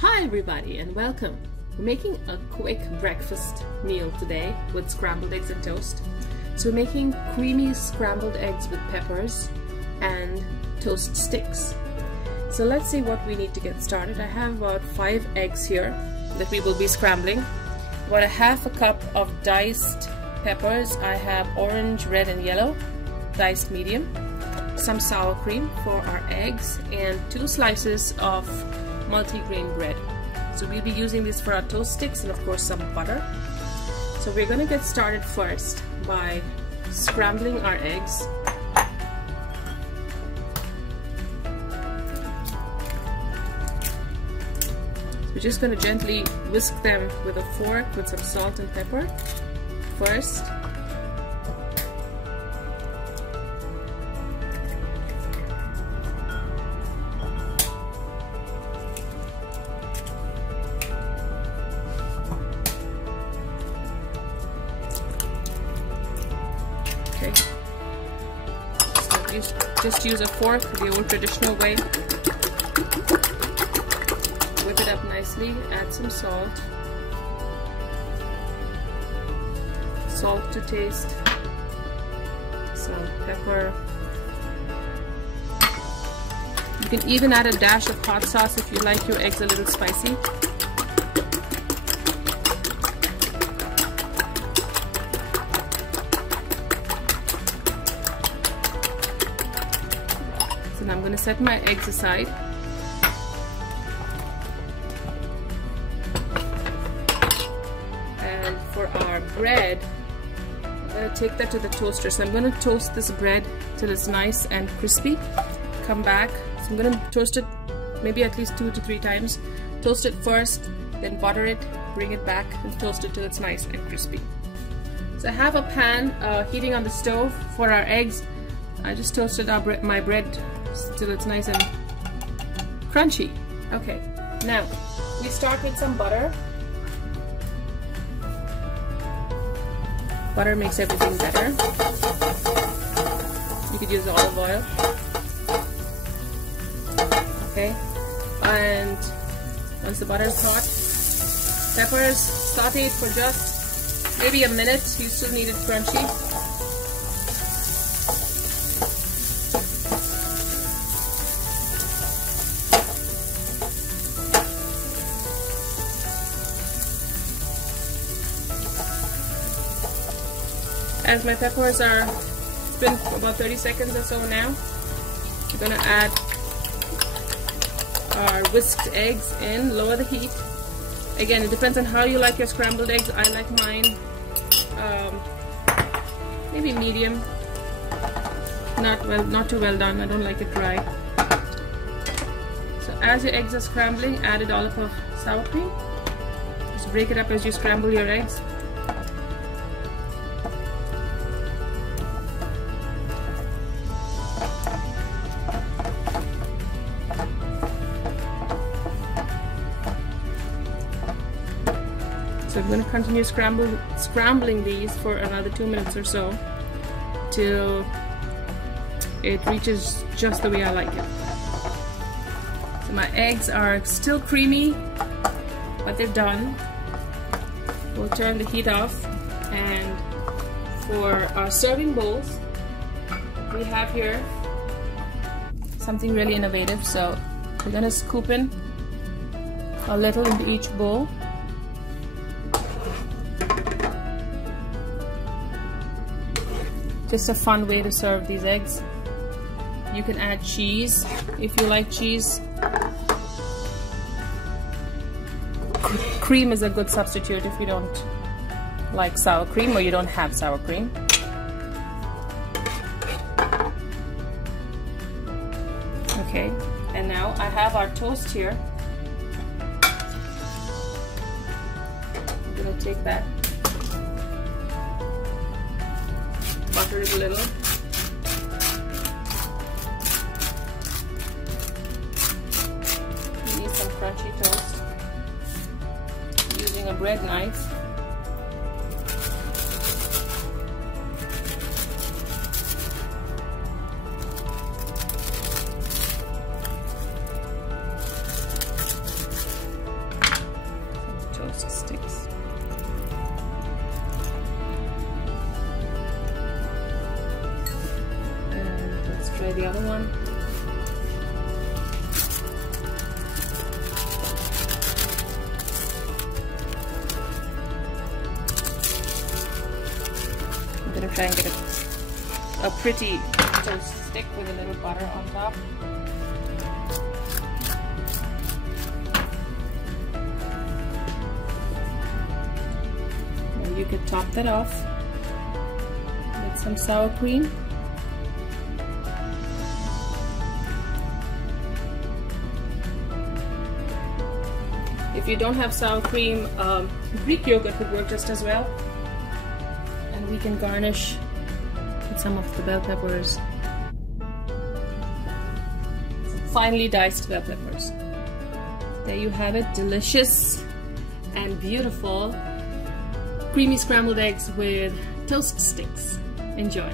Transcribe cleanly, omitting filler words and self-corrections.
Hi everybody and welcome. We're making a quick breakfast meal today with scrambled eggs and toast. So we're making creamy scrambled eggs with peppers and toast sticks. So let's see what we need to get started. I have about 5 eggs here that we will be scrambling. About a half a cup of diced peppers. I have orange, red and yellow, diced medium. Some sour cream for our eggs and 2 slices of multi-grain bread. So we'll be using this for our toast sticks and of course some butter. So we're going to get started first by scrambling our eggs. We're just going to gently whisk them with a fork with some salt and pepper first. Okay. So just use a fork the old traditional way. Whip it up nicely, add some salt. Salt to taste. Some pepper. You can even add a dash of hot sauce if you like your eggs a little spicy. So now I'm going to set my eggs aside. And for our bread, I'm going to take that to the toaster. So I'm going to toast this bread till it's nice and crispy. Come back. So I'm going to toast it maybe at least 2 to 3 times. Toast it first, then butter it, bring it back and toast it till it's nice and crispy. So I have a pan heating on the stove for our eggs. I just toasted my bread till it's nice and crunchy. Okay, now we start with some butter. Butter makes everything better. You could use olive oil. Okay, and once the butter is hot, peppers sauteed for just maybe a minute. You still need it crunchy. As my peppers are, it's been about 30 seconds or so now, we're going to add our whisked eggs in, lower the heat. Again, it depends on how you like your scrambled eggs. I like mine maybe medium, not too well done. I don't like it dry. So as your eggs are scrambling, add a dollop of sour cream. Just break it up as you scramble your eggs. So I'm going to continue scrambling these for another 2 minutes or so till it reaches just the way I like it. So my eggs are still creamy, but they're done. We'll turn the heat off, and for our serving bowls, we have here something really innovative. So we're going to scoop in a little into each bowl. Just a fun way to serve these eggs. You can add cheese if you like cheese. Cream is a good substitute if you don't like sour cream or you don't have sour cream. Okay, and now I have our toast here. I'm gonna take that, butter it a little. You need some crunchy toast. Using a bread knife. toast sticks. And let's try the other one. I'm gonna try and get a pretty toast stick with a little butter on top. You could top that off with some sour cream. If you don't have sour cream, Greek yogurt would work just as well. And we can garnish with some of the bell peppers. Finely diced bell peppers. There you have it, delicious and beautiful creamy scrambled eggs with toast sticks. Enjoy.